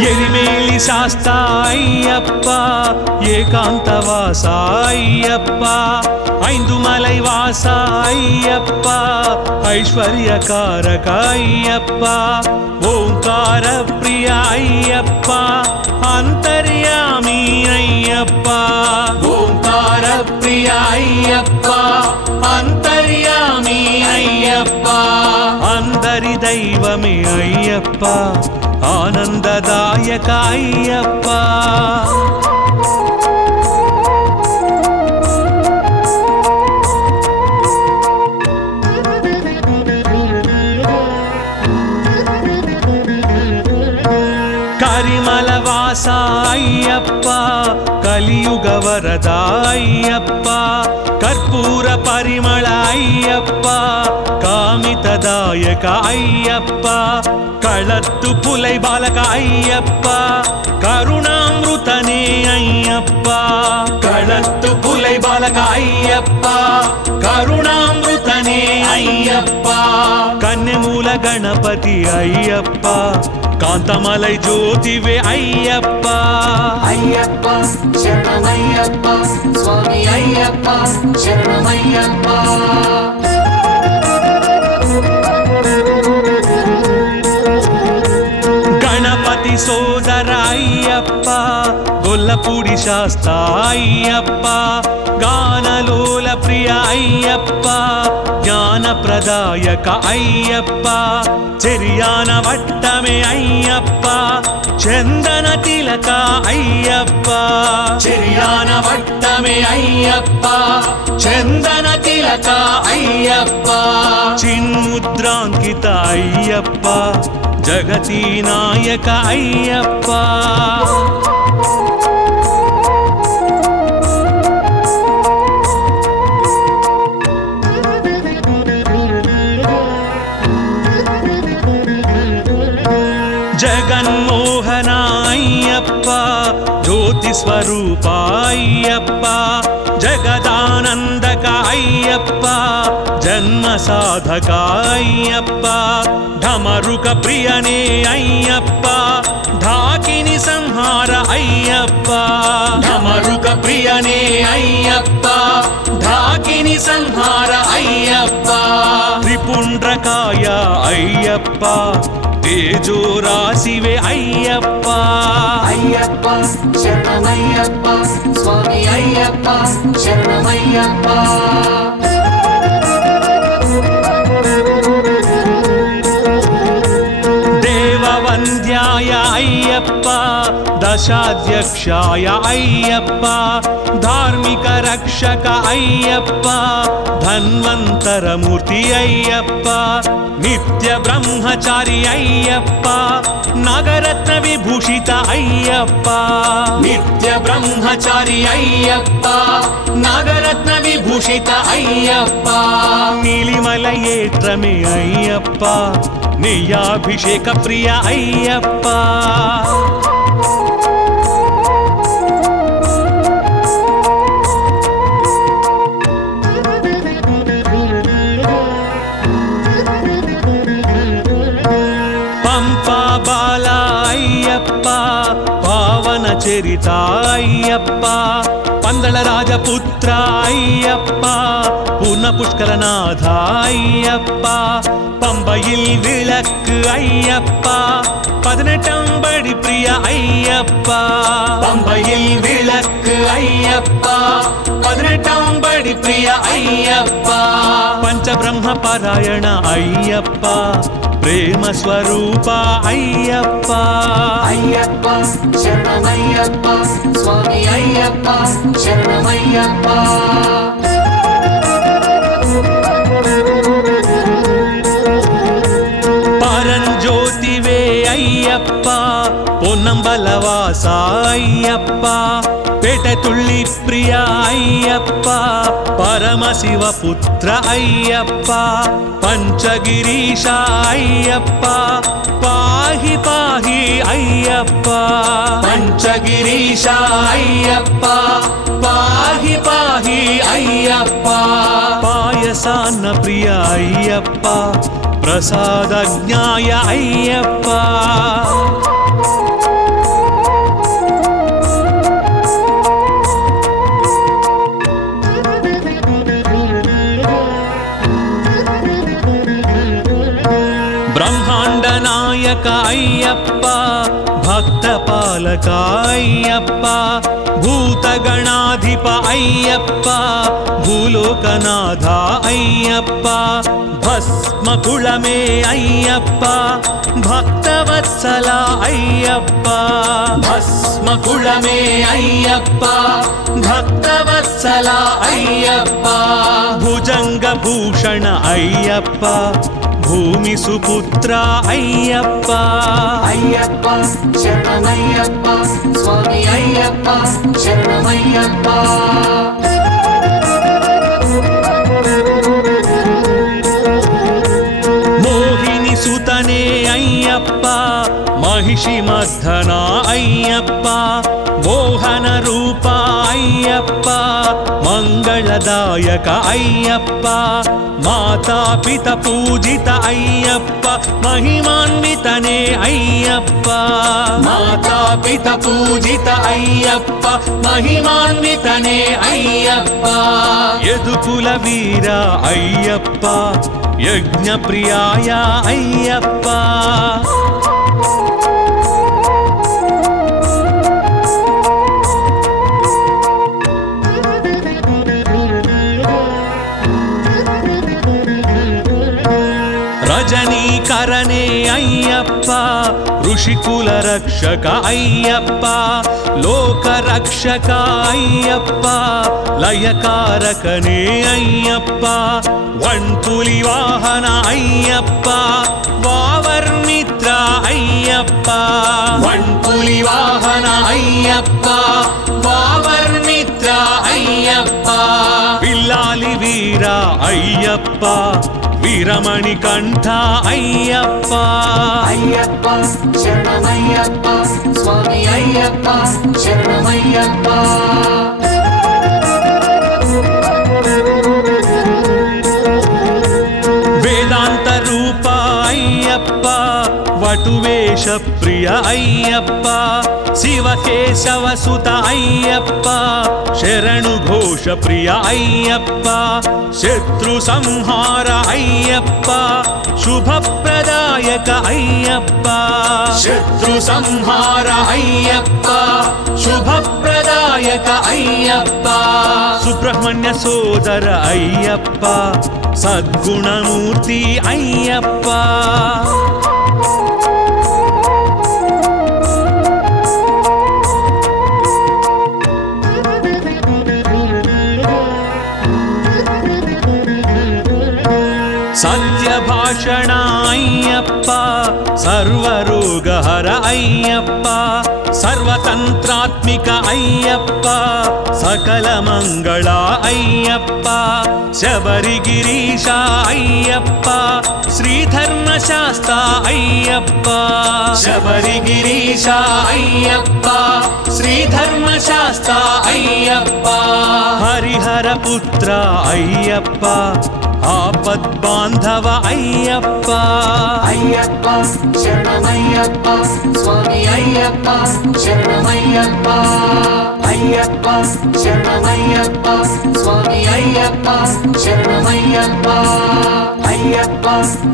ఎరిమేలి శాస్త అయ్యప్ప ఏకాంతవాస అయ్యప్ప ఐందుమలై వాస అయ్యప్ప ఐశ్వర్యకారక అయ్యప్ప ఓంకార ప్రియ అయ్యప్ప అంతర్యామి అయ్యప్ప ఓంకార ప్రియ అయ్యప్ప అంతర్యామి అయ్యప్ప అందరి దైవమే అయ్యప్ప ఆనందదాయక అయ్యప్ప కరిమల వాస అయ్యప్ప కలియుగ వరద అయ్యప్ప కర్పూర పరిమళ అయ్యప్ప కామితదాయక అయ్యప్ప కళత్తు పులై బాలక అయ్యప్ప కరుణామృతనే అయ్యప్ప కళత్తు పులై బాలక అయ్యప్ప కరుణామృతనే అయ్యప్ప కన్యమూల గణపతి అయ్యప్ప కాంతమలై జ్యోతివే అయ్యప్ప అయ్యప్ప శరణమయ్యప్ప స్వామి అయ్యప్ప శరణమయ్యప్ప గణపతి సోదర అయ్యప్ప గొల్లపూడి శాస్త అయ్యప్ప గానలోల ప్రియ అయ్యప్ప జ్ఞానప్రదాయక అయ్యప్ప చెరియాన వట్టమే అయ్యప్ప చందన తిలక అయ్యప్ప చెరియాన వట్టమే అయ్యప్ప చందన తిలక అయ్యప్ప చిన్ముద్రాంకిత అయ్యప్ప జగతి నాయక అయ్యప్ప జగన్మోహన అయ్యప్ప జ్యోతి స్వరూప అయ్యప్ప జగదానందక అయ్యప్ప జన్మ సాధక అయ్యప్ప ఢమరుక ప్రియనే అయ్యప్ప ఢాకిని సంహార అయ్యప్ప ఢమరుక ప్రియనే అయ్యప్ప ఢాకిని సంహార అయ్యప్ప త్రిపుండ్రకాయ అయ్యప్ప తేజో రాశివే అయ్యప్ప అయ్యప్ప శరణమయ్యప్ప స్వామి అయ్యప్ప శరణమయ్యప్ప దేవవంద్యాయ అయ్యప్ప దశాధ్యక్షాయ అయ్యప్ప ధార్మిక రక్షక అయ్యప్ప ధన్వంతరమూర్తి అయ్యప్ప నిత్య బ్రహ్మచారి అయ్యప్ప నాగరత్న విభూషిత అయ్యప్ప నిత్య బ్రహ్మచారి అయ్యప్ప నాగరత్న విభూషిత అయ్యప్ప నీలిమల ఏట్రమే అయ్యప్ప నెయ్యాభిషేక ప్రియ అయ్యప్ప పంపా బాల అయ్యప్ప పావన చరిత అయ్యప్ప పందళ రాజపుత్ర అయ్యప్ప పూర్ణ పుష్కరనాథ అయ్యప్ప பம்பையில் விளக்கு ஐயப்பா 18 படி பிரிய ஐயப்பா பம்பையில் விளக்கு ஐயப்பா 18 படி பிரிய ஐயப்பா పంచబ్రహ్మ పారాయణ అయ్యప్ప ప్రేమ స్వరూప అయ్యప్ప అయ్యప్ప శరణమయ్యప్ప స్వామి అయ్యప్ప శరణమయ్యప్ప పరంజ్యోతివే అయ్యప్ప పొన్నంబలవాస అయ్యప్ప పెటతుళ్ళి ప్రియ అయ్యప్ప పరమశివ పుత్ర అయ్యప్ప పంచగిరీశ అయ్యప్ప పాహి పాహి అయ్యప్ప పంచగిరీశ అయ్యప్ప పాహి పాహి అయ్యప్ప పాయసాన్న ప్రియ అయ్యప్ప ప్రసాదజ్ఞాయ అయ్యప్ప బ్రహ్మాండ నాయక అయ్యప్ప భక్త పాలక అయ్యప్ప భూతగణాధిప అయ్యప్ప భూలోకనాథ అయ్యప్ప భస్మకుళమే అయ్యప్ప భక్తవత్సల అయ్యప్ప భస్మకుళమే అయ్యప్ప భక్తవత్సల అయ్యప్ప భుజంగ భూషణ అయ్యప్ప భూమి సుపుత్ర అయ్యప్ప అయ్యప్ప శరణమయ్యప్ప స్వామి అయ్యప్ప శరణమయ్యప్ప మోహిని సుతనే అయ్యప్ప మహిషి మర్ధన అయ్యప్ప మోహన రూప అయ్యప్ప మంగళదాయక అయ్యప్ప మాతాపిత పూజిత అయ్యప్ప మహిమాన్వితనే అయ్యప్ప మాతాపిత పూజిత అయ్యప్ప మహిమాన్వితనే అయ్యప్ప యదుకుల వీర అయ్యప్ప యజ్ఞ ప్రియాయ అయ్యప్ప రజనీకరణే అయ్యప్ప ఋషికుల రక్షక అయ్యప్ప లోక రక్షక అయ్యప్ప లయకారకనే అయ్యప్ప వన్పులి వాహన అయ్యప్ప వావర్మిత్ర అయ్యప్ప వన్పులి వాహన అయ్యప్ప వావర్మిత్ర అయ్యప్ప పిల్లాలి వీర అయ్యప్ప వీరమణి కంఠ అయ్యప్ప అయ్యప్ప శరణమయ్యప్ప స్వామి అయ్యప్ప శరణమయ్యప్ప వేదాంత రూప అయ్యప్ప వటువేష ప్రియ అయ్యప్ప శివకేశవ సుత అయ్యప్ప శరణు ఘోష ప్రియ అయ్యప్ప శత్రు సంహార అయ్యప్ప శుభప్రదాయక అయ్యప్ప శత్రు సంహార అయ్యప్ప శుభప్రదాయక అయ్యప్ప సుబ్రహ్మణ్య సోదర అయ్యప్ప సద్గుణమూర్తి అయ్యప్ప సత్యభాషణ అయ్యప్ప సర్వరోగహర అయ్యప్ప సర్వతంత్రాత్మిక అయ్యప్ప సకల మంగళ అయ్యప్ప శబరిగిరీశ అయ్యప్ప శ్రీధర్మశాస్త్ర అయ్యప్ప శబరిగిరీశ అయ్యప్ప శ్రీధర్మశాస్త్ర అయ్యప్ప హరిహర పుత్ర అయ్యప్ప ఆపద్బాంధవ అయ్యప్ప అయ్యప్ప శరణమయ్యప్ప స్వామి అయ్యప్ప శరణమయ్యప్ప అయ్యప్ప శరణమయ్యప్ప స్వామి అయ్యప్ప శరణమయ్యప్ప అయ్యప్ప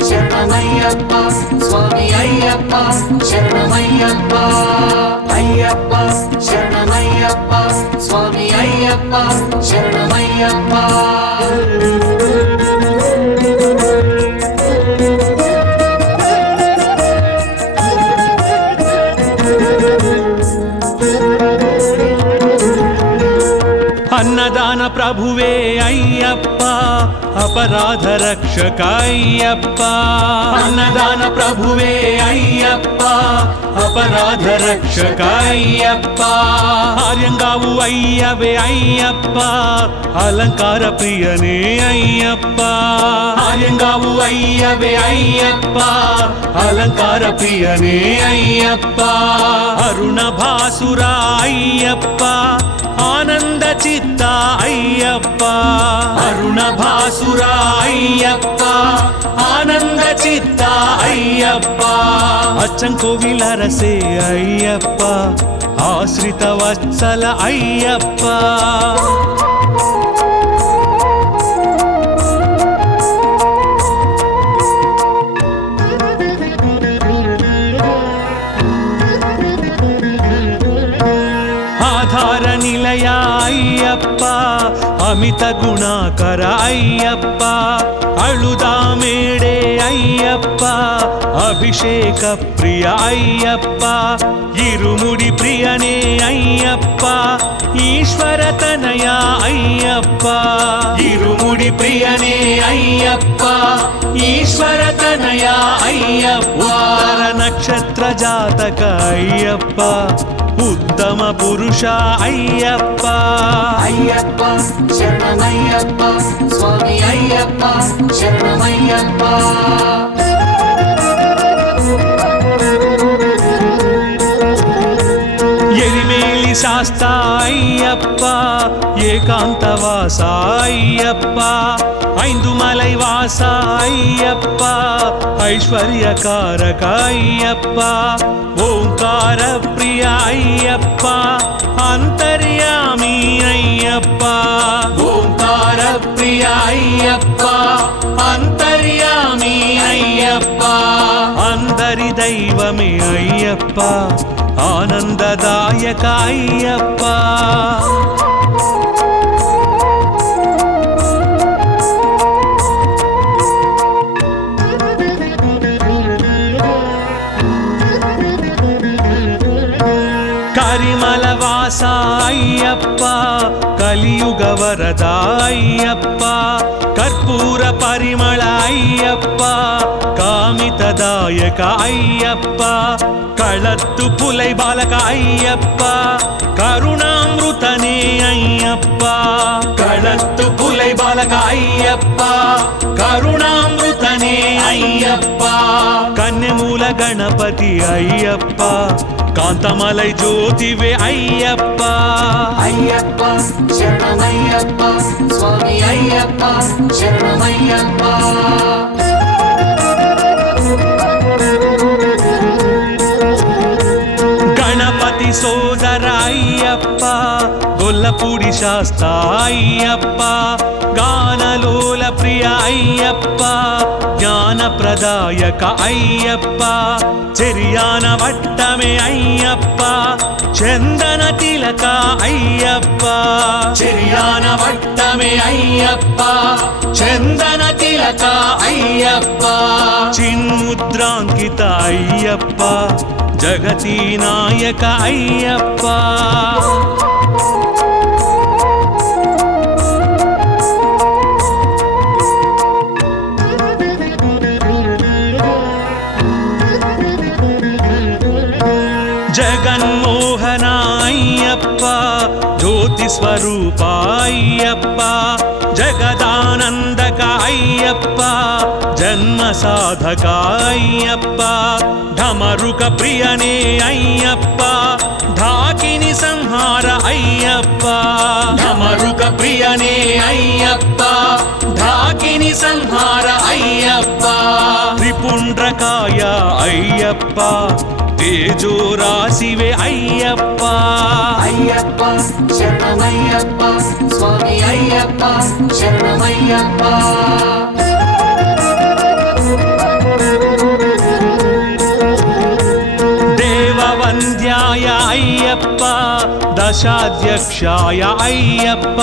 శరణమయ్యప్ప స్వామి అయ్యప్ప శరణమయ్యప్ప అయ్యప్ప శరణమయ్యప్ప స్వామి అయ్యప్ప శరణమయ్యప్ప అన్నదాన ప్రభువే అయ్యప్ప అపరాధ రక్షక అయ్యప్ప అన్నదాన ప్రభువే అయ్యప్ప అపరాధ రక్షక అయ్యప్ప ఆర్యంగావు అయ్యవే అయ్యప్ప అలంకార ప్రియనే అయ్యప్ప ఆర్యంగావు అయ్యవే అయ్యప్ప అలంకార ప్రియనే అయ్యప్ప అరుణ భాసుర అయ్యప్ప ఆనంద చిత్త అయ్యప్ప అరుణ భాసుర అయ్యప్ప ఆనంద చిత్త అయ్యప్ప అచ్చంకోవిలరసే అయ్యప్ప ఆశ్రిత వత్సల అయ్యప్ప ఆధార నిలయ అయ్యప్ప అమిత గుణాకర అయ్యప్ప అళుదామేడే అయ్యప్ప అభిషేక ప్రియ అయ్యప్ప ఇరుముడి ప్రియనే అయ్యప్ప ఈశ్వర తనయ అయ్యప్ప ఇరుముడి ప్రియనే అయ్యప్ప ఈశ్వర తనయ అయ్యప్ప ఉత్తర నక్షత్ర జాతక అయ్యప్ప ఉత్తమ పురుష అయ్యప్ప అయ్యప్ప శరణమయ్యప్ప స్వామి అయ్యప్ప శరణమయ్యప్ప ఎరిమేలి శాస్త అయ్యప్ప ఏకాంతవాస అయ్యప్ప ఐందుమలై వాస అయ్యప్ప ఐశ్వర్యకారక అయ్యప్ప ఓంకార ప్రియ అయ్యప్ప అంతర్యామి అయ్యప్ప ఓంకార ప్రియ అయ్యప్ప అంతర్యామి అయ్యప్ప అందరి దైవమే అయ్యప్ప ఆనందదాయక అయ్యప్ప కరిమల వాస అయ్యప్ప కలియుగ వరద అయ్యప్ప కర్పూర పరిమళ అయ్యప్ప కామితదాయక అయ్యప్ప కళత్తు పులై బాలక అయ్యప్ప కరుణామృతనే అయ్యప్ప కళత్తు పులై బాలక అయ్యప్ప కరుణామృతనే అయ్యప్ప కన్యమూల గణపతి అయ్యప్ప కాంతమలై జ్యోతివే అయ్యప్ప అయ్యప్ప శరణమయ్యప్ప స్వామి అయ్యప్ప శరణమయ్యప్ప గణపతి సోదర అయ్యప్ప గొల్లపూడి శాస్త అయ్యప్ప గానలోల ప్రియ అయ్యప్ప జ్ఞానప్రదాయక అయ్యప్ప చెరియాన వట్టమే అయ్యప్ప చందన తిలక అయ్యప్ప చిర్యాన వట్టమే అయ్యప్ప చందన తిలక అయ్యప్ప చిన్ముద్రాంకిత అయ్యప్ప జగతి నాయక అయ్యప్ప జగన్మోహన అయ్యప్ప జ్యోతి స్వరూప అయ్యప్ప జగదానందక అయ్యప్ప జన్మ సాధక అయ్యప్ప ఢమరుక ప్రియనే అయ్యప్ప ఢాకిని సంహార అయ్యప్ప ఢమరుక ప్రియనే అయ్యప్ప ఢాకిని సంహార అయ్యప్ప త్రిపుండ్రకాయ అయ్యప్ప తేజో రాశివే అయ్యప్ప అయ్యప్ప శరణమయ్యప్ప స్వామి అయ్యప్ప శరణమయ్యప్ప దేవవంద్యాయ అయ్యప్ప దశాధ్యక్షాయ అయ్యప్ప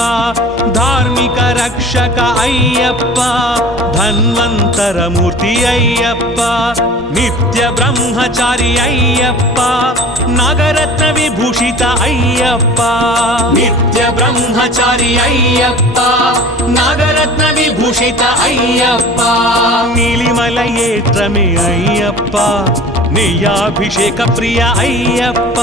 ధార్మిక రక్షక అయ్యప్ప ధన్వంతరమూర్తి అయ్యప్ప నిత్య బ్రహ్మచారి అయ్యప్ప నాగరత్న విభూషిత అయ్యప్ప నిత్య బ్రహ్మచారి అయ్యప్ప నాగరత్న విభూషిత అయ్యప్ప నీలిమల ఏట్రమే అయ్యప్ప నెయ్యాభిషేక ప్రియ అయ్యప్ప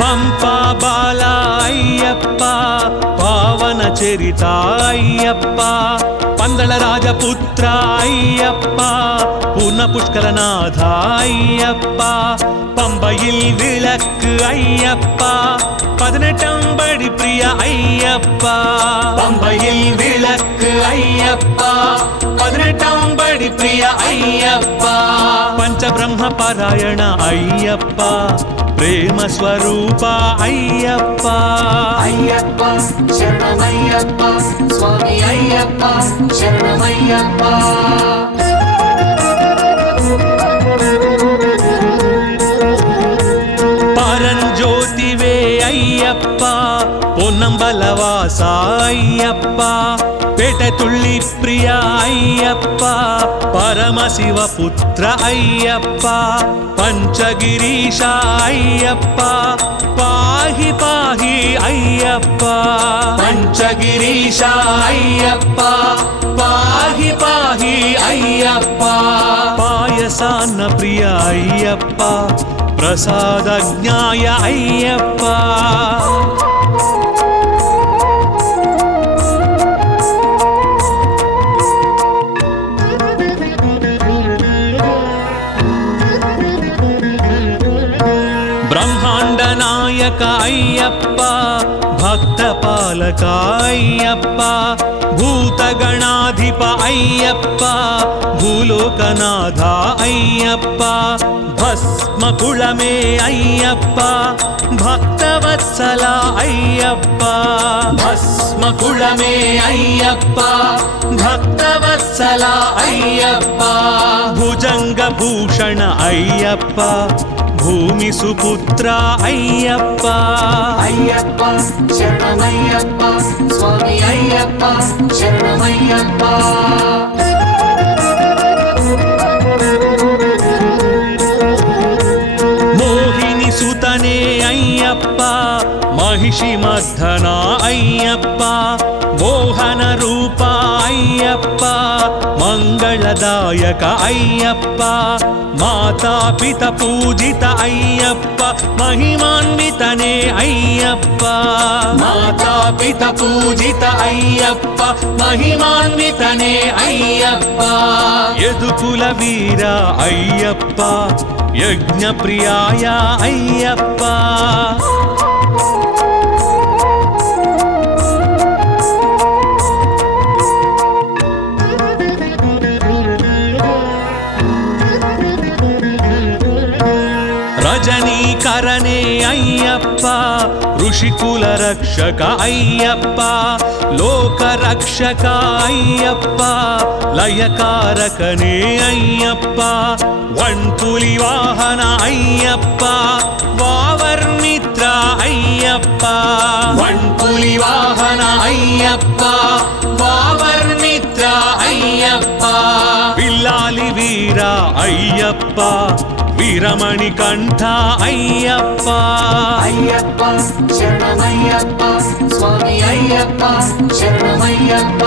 పంపా బాల అయ్యప్ప పావన చరిత అయ్యప్ప పందళ రాజపుత్ర అయ్యప్ప పూర్ణ పుష్కరనాథ అయ్యప్ప పంబയിൽ విளக்கு అయ్యప్ప 18 படி பிரிய ஐயப்பா பம்பையில் விளக்கு ஐயப்பா 18 படி பிரிய ஐயப்பா పంచబ్రహ్మ పారాయణ అయ్యప్ప ప్రేమ స్వరూప అయ్యప్ప అయ్యప్ప శరణమయ్యప్ప స్వామి అయ్యప్ప శరణమయ్యప్ప పరంజ్యోతివే అయ్యప్ప పొన్నంబలవాస అయ్యప్ప పేట తుళ్ళి ప్రియ అయ్యప్ప పరమశివ పుత్ర అయ్యప్ప పంచగిరీశ అయ్యప్ప పాహి పాహి అయ్యప్ప పంచగిరీశ అయ్యప్ప పాహి పాహి అయ్యప్ప పాయసాన్న ప్రియ అయ్యప్ప ప్రసాదజ్ఞాయ అయ్యప్ప బ్రహ్మాండ నాయక అయ్యప్ప భక్త పాలక అయ్యప్ప భూతగణాధిప అయ్యప్ప భూలోకనాథ అయ్యప్ప భస్మకుళమే అయ్యప్ప భక్తవత్సల అయ్యప్ప భస్మకుళమే అయ్యప్ప భక్తవత్సల అయ్యప్ప భుజంగ భూషణ అయ్యప్ప భూమి సుపుత్ర అయ్యప్ప అయ్యప్ప శరణమయ్యప్ప స్వామి అయ్యప్ప శరణమయ్యప్ప మోహిని సుతనే అయ్యప్ప మహిషి మర్ధన అయ్యప్ప మోహన రూప అయ్యప్ప మంగళదాయక అయ్యప్ప మాతాపిత పూజిత అయ్యప్ప మహిమాన్వితనే అయ్యప్ప మాతాపిత పూజిత అయ్యప్ప మహిమాన్వితనే అయ్యప్ప యదుకుల వీర అయ్యప్ప యజ్ఞ ప్రియాయ అయ్యప్ప రజనీకరణే అయ్యప్ప ఋషికుల రక్షక అయ్యప్ప లోక రక్షక అయ్యప్ప లయకారకనే అయ్యప్ప వణ్పులి వాహన అయ్యప్ప వావర్మిత్ర అయ్యప్ప వణ్పులి వాహన అయ్యప్ప వావర్మిత్ర అయ్యప్ప విల్లాలి వీర అయ్యప్ప వీరమణి కంఠ అయ్యప్ప అయ్యప్ప శరణమయ్యప్ప స్వామి అయ్యప్ప శరణమయ్యప్ప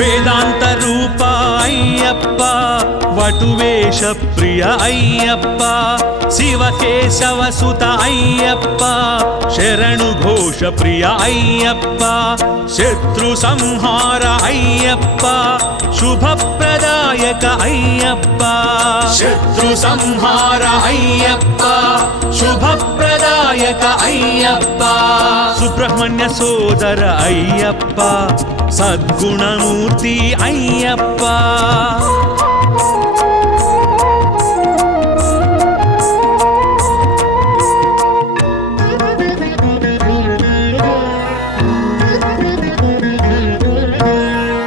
వేదాంత రూప అయ్యప్ప వటువేష ప్రియ అయ్యప్ప శివకేశవ సుత అయ్యప్ప శరణు ఘోష ప్రియ అయ్యప్ప శత్రు సంహార అయ్యప్ప శుభప్రదాయక అయ్యప్ప శత్రు సంహార అయ్యప్ప శుభప్రదాయక అయ్యప్ప సుబ్రహ్మణ్య సోదర అయ్యప్ప సద్గుణమూర్తి అయ్యప్ప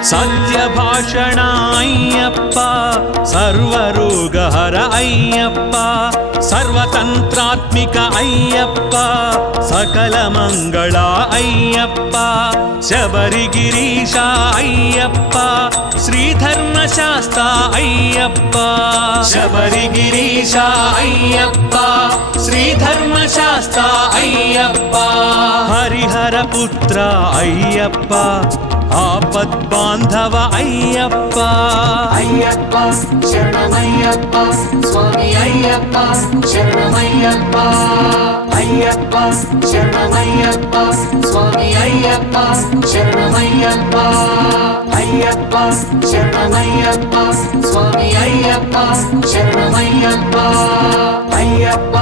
సత్యభాషణ అయ్యప్ప సర్వరోగహర అయ్యప్ప సర్వతంత్రాత్మిక అయ్యప్ప సకల మంగళ అయ్యప్ప శబరిగిరీశ అయ్యప్ప శ్రీధర్మశాస్త్ర అయ్యప్ప శబరిగిరీశ అయ్యప్ప శ్రీధర్మశాస్త్ర అయ్యప్ప హరిహర పుత్ర అయ్యప్ప ఆపద్బాంధవ అయ్యప్ప అయ్యప్ప శరణమయ్యప్ప స్వామి అయ్యప్ప శరణమయ్యప్ప అయ్యప్ప శరణమయ్యప్ప స్వామి అయ్యప్ప శరణమయ్యప్ప అయ్యప్ప శరణమయ్యప్ప స్వామి అయ్యప్ప శరణమయ్యప్ప అయ్యప్ప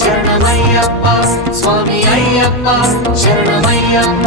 శరణమయ్యప్ప స్వామి అయ్యప్ప శరణమయ్యప్ప